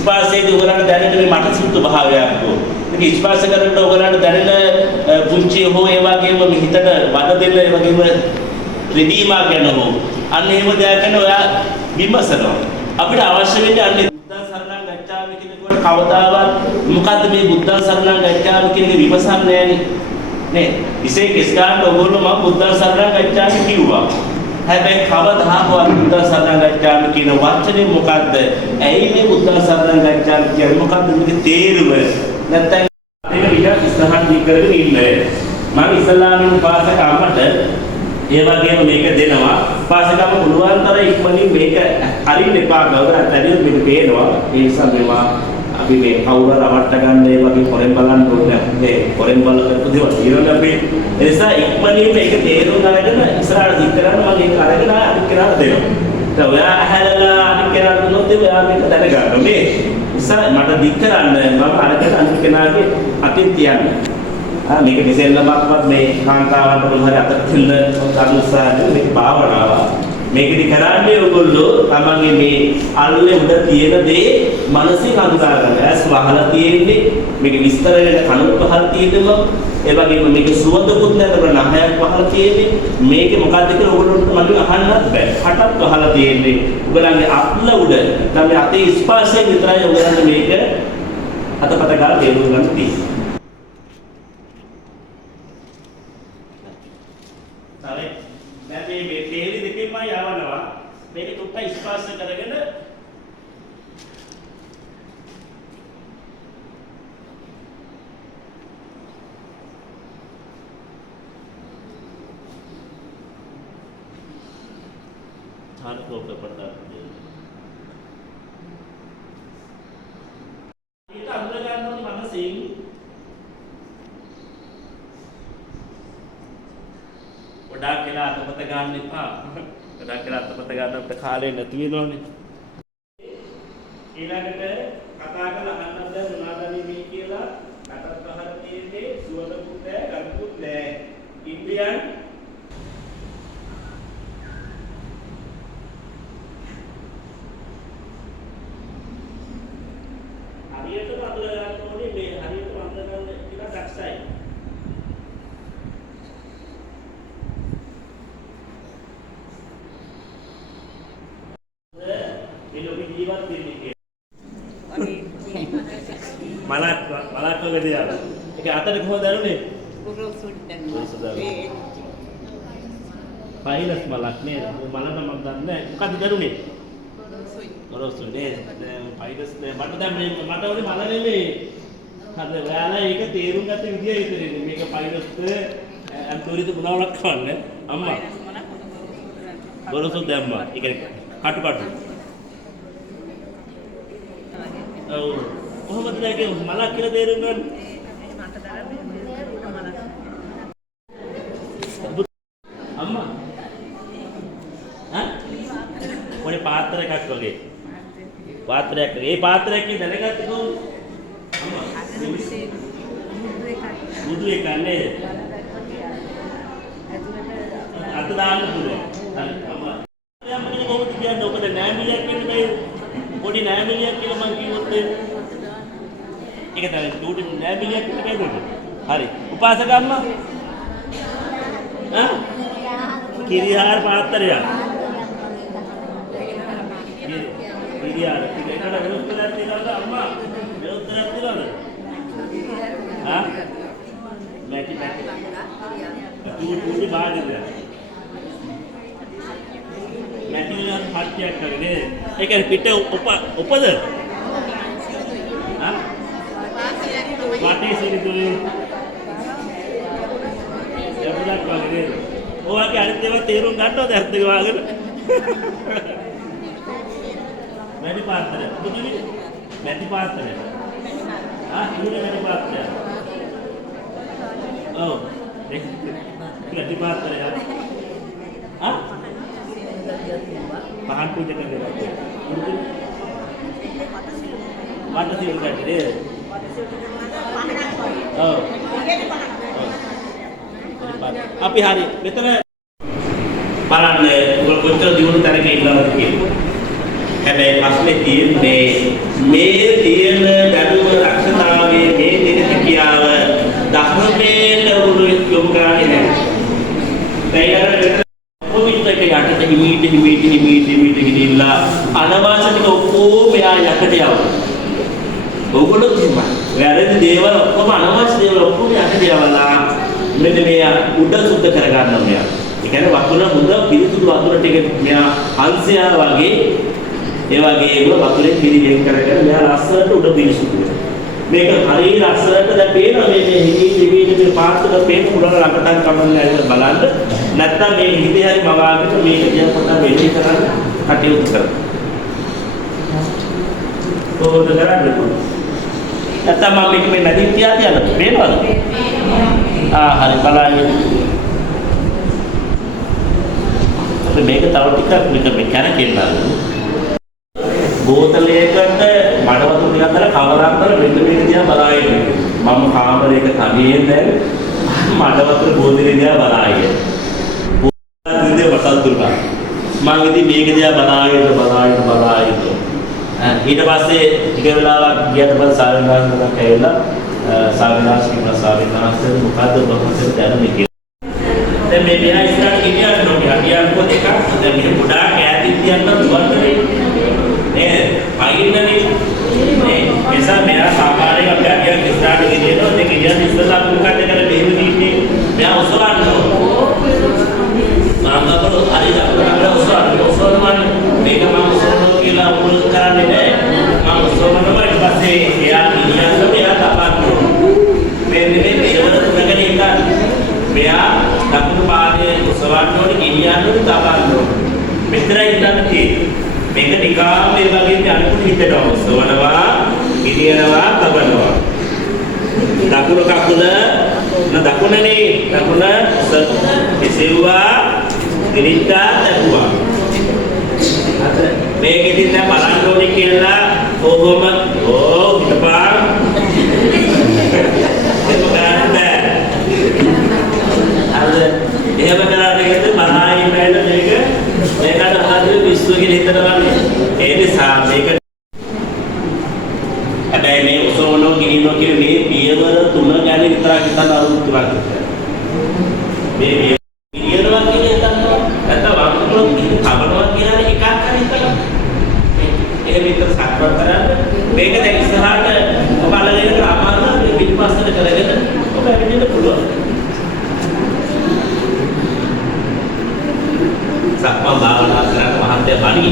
ස්පර්ශයේදී ඔයගලන්ට දැනෙන මේ මට සිද්ධ භාවයක් හෝ මේක ස්පර්ශ කරනකොට ඔයගලන්ට දැනෙන පුංචි හෝ ඒ වගේම මේ හිතට වද දෙන්න ඒ වගේම රිදීමක් ගැන හෝ අන්න එහෙම දෙයක් ගැන ඔයා විමසනවා. අපිට අවශ්‍ය වෙන්නේ අන්න බුද්ධ සරණං ගච්ඡාමි කියනකොට කවදාවත් මොකද්ද මේ බුද්ධ සරණං ගච්ඡාමි කියන එක විමසන්නේ නෑනේ. නේ ඉසේ කිස් ගන්න ඕගොල්ලෝ මම බුද්ධ සරණං ගච්ඡාමි කිව්වා. හැබැයි කවදාහවත් බුද්ධ සරණං ගච්ඡාමි කියන වචනේ මොකද්ද? ඇයි මේ බුද්ධ සරණං ගච්ඡාමි කියන්නේ මොකද්ද මේකේ තේරුම? නැත්නම් ඒක ඊට ඉස්සරහට දී කරගෙන ඉන්නේ. මම ඉස්ලාමින් පාසක අම්මට ඒ වගේම මේක දෙනවා. පාසකම පුළුවන් තරම් ඉක්මනින් මේක හරින්න එපා ගෞරවයෙන් ඇත්තටම මේක පේනවා. ඒ නිසා මේවා අපි මේ කවුරු රවට්ට ගන්න ඒ වගේ පොරෙන් බලන්න ඕනේ. මේ පොරෙන් බල කරපු දේවල් තියෙනවා අපි. ඒ නිසා ඉක්මනින් මේක තේරුම් අරගෙන ඉස්සරහට දී කරන්න මම ඒක අරගෙන අනිත් කෙනාට දෙනවා. දැන් ඔයා ඇහැරලා අනිත් කෙනාට දුන්නොත් ඔයා මේක දැනගන්න. මේ ඉස්සර මට දී කරන්න මම අරගෙන අනිත් කෙනාගේ අතින් තියන්න. මේක කෙසේලමක්වත් මේ කාන්තාවන්ට මොනවාරි අතට දෙන්න කරුණාසාරයෙන් මේක භාවනාව. මේකෙදි කරන්නේ ඔයගොල්ලෝ තමන්ගේ මේ අල්ලේ උඩ තියෙන දේ මනසින් අඳුරා ගන්න. ඇස් වහලා තියෙන්නේ මේක විස්තර වෙන කනුත් වහලා තියෙනවා. ඒ වගේම මේක සුවඳකුත් නැතර නහයක් වහලා තියෙන්නේ. මේකේ මොකක්ද කියලා ඔයගොල්ලන්ට මගෙන් අහන්නත් බෑ. හටත් වහලා තියෙන්නේ. ඔයගලන්ගේ අත්ල උඩ තමයි අතේ ස්පර්ශයෙන් විතරයි ඔයගලන්ට මේක අතපත ගාලා තේරුම් ගන්න තියෙන්නේ. දැන් මේ තේරි දෙකෙන්ම යවනවා මේක තුට්ට ස්පර්ශ කරගෙන झारखोप पड़ता है ये तो अंदर गන්න මනසින් ගොඩාක් වෙලා අතපත ගන්න එපා. ගොඩාක් වෙලා අතපත ගන්නකොට කාලේ නැති වෙනවනේ. ඊළඟට කතා කරලා අහන්නත් දැන් මොනවාද මේ කියලා කටත් අහලා තියෙන්නේ සුවඳකුත් නැහැ ගඳකුත් නැහැ. ඉන්දියන් හරියටම අඳුර ගන්න ඕනේ මේ හරියටම අඳුර ගන්න කියලා දක්ෂයි. මලක් වගේ දෙයක්. ඒක අතට කොහොමද දරුනේ? පයිලස් මලක් නේද? මලට මම දන්නේ නැහැ. මොකද්ද දරුනේ? ඔරොසු නේද? පයිලස් නේ. මට දැන් මට උනේ මල නෙමෙයි. හරිද? ඔයාලා ඒක තේරුම් ගත්ත විදිය විතරනේ. මේක පයිලස්ද අන්තෝරිත මොනවලක් කවන්නේ? අම්මා. ඔරොසු දැම්මා. ඒක කටු කටු. ඔව්. කොහොමද දැක මලක් කියලා තේරුම් ගන්න? මට දරන්නේ අම්මා. ඔනේ පාත්‍ර එකක් වගේ. පාත්‍රයක්. ඒ පාත්‍රයක් කී දැනගත්තේ කොහොමද? අම්මා. බුදු එකක් නේද? අත දාන්න පුළුවන්. අම්මා. අම්මා කොහොමද කියන්නේ? ඔබද නෑමිලියක් වෙන්න බෑ. පොඩි නෑමිලියක් කියලා මං කිව්වොත් ඒක තමයි චූටි නෑමිලියක් වෙන්න බෑද? හරි. උපාසක අම්මා. කිරියාර පාත්‍රයක්. කිරියාර. ඒකට වෙනස්කමක් තියනවද අම්මා? වෙනස්කමක් තියනවද? මැටි. චූටි බාගෙද? මැටි වල පට්ටියක් කරගෙන ඒක පිට උපද? පාටි සිරිදුලේ එබලක් වගේ ඔයාගේ අනිත් ඒවා තේරුම් ගන්නවද ඇත්ත දෙක වගේ මැටි පාත්‍රය බුදුනි මැටි පාත්‍රය ඉන්නේ මැටි පාත්‍රය ඔව් මැටි පාත්‍රය පහන් පූජා කරනවා මට සිල් කටේ ඔව් අපි හරි මෙතන බලන්න ඔයගොල්ලෝ කොච්චර දියුණු තැනක ඉන්නවද කියලා. හැබැයි ප්‍රශ්නේ තියෙන්නේ මේ තියෙන දැනුම දක්ෂතාවයේ මේ දෙන හැකියාව ධර්මයෙන් යොමු කරන්නේ නැහැ. කොවිඩ් එක යටට හිමීට ගිහිල්ලා අනවශ්‍ය ටික ඔක්කොම එයා යකට යවනවා. ඔයගොල්ලෝ තමයි. වැරදි දේවල් ඔක්කොම අනවශ්‍ය දේවල් ඔක්කොම යකට යවලා මෙන්න මෙයා උඩ සුද්ධ කරගන්නවා මෙයා. ඒ කියන්නේ වතුර හොඳ පිරිසුදු වතුර ටික මෙයා අංශයා වගේ ඒ වගේම වතුරේ පිරිවෙන් කරගෙන මෙයා ලස්සනට උඩ පිරිසුදු වෙනවා. මේක හරිය ලස්සනට දැන් පේනවා මේ හිමීට පාත්‍රක පේන පුරන ළඟටන් කමන්නේ ඇවිත් බලන්න. නැත්තම් මේ හිතේ හරි මවාගෙන මේක දිහා පොඩ්ඩක් වෙලී කරන්න කටයුතු කරන්න. කොහොමද කරන්නේ? නැත්තම් මම මේක මේ නැදින් තියා තියන්න පේනවද? හරි බලන්න. අපි මේක තව ටිකක් මේක කැරකෙන්නවා. බෝතලයකට මඩ වතුර ටිකක් දාලා කවරක් දාලා මෙන්න මේක දිහා බලාගෙන මම කාමරයක තනියෙන් දැන් මඩ වතුර බෝතලේ දිහා බලාගෙන බෝතලේ වටත් දුන්නා මම ඉතින් මේක දිහා බලාගෙන ඊට පස්සේ ටික වෙලාවක් ගියට පස්සේ සාවිනාස් මොකක් ඇවිල්ලා සාවිනාස් මොකද්ද බහුසෙන් දැනුනේ කියලා. දැන් මේ මෙහා ඉස්සරහට ගෙනියන්න ඕනේ. අඩියක් දෙකක් දැන් මේ ගොඩාක් ඈතින් තියන්න දුවන්නේ. නේද? අයින්නනේ. එසා මෙයා සාමාන්‍යයෙන් අපි අඩියක් ඉස්සරහට ගෙනියනවා. ඒක ගෙනියන්න ඉස්සරලා මොකක්ද කරලා මෙහෙම දීන්නේ. මෙයා ඔසවන්න ඕන. මාංගකල හරි අපරාධ ඔසවන්න මේක මම ඔසවනවා කියලා උගල කරන්නේ නැහැ. මම ඔසවනවා ඊට පස්සේ එයා ගෙනියන්න මෙයා තබන්න. මේ පිරවල තුනකට එක මෙයා දකුණු පාදයේ ඔසවන්න ඕනේ ගෙනියන්න ඕනේ තබන්න ඕනේ. මෙතරයි ඉඳන් තියෙන්නේ. මේක නිකාම් මේ වගේ අනුකුට හිතනවා. ඔසවනවා ගෙනියනවා තබනවා. දකුණු කකුල දකුණනේ දකුණ එසෙව්වා ගෙනිච්චා තබුවා. අත මේකෙදි දැන් බලන්න ඕනේ කියලා කොහොම හිටපන්. ඒක ගන්න බෑ. අර එහෙම කරාට බලහින් බෑන මේකට හරිය විශ්ව කියලා හිතනවා. ඒ නිසා මේක හැබැයි මේ උසෝනෝ ගිනිනෝ කියන මේ පියවර තුන ගැන විතරක් හිතන්න අරුත් තුනක්. මේ පියවරක් කියන හිතනවා. නැත්නම් වක්‍රෝ කවනවා කියන එකක් හරි හිතනවා. ඒ විතර සක්වත් කරන්න මේක දැන් ඉස්සරහට ඔබ අල්ලගෙන අමාරුයි පිටිපස්සට කරගෙන ඔබ ඇවිදින්න පුළුවන්. සක්මන් භාවනා කරන මහන්තය බණි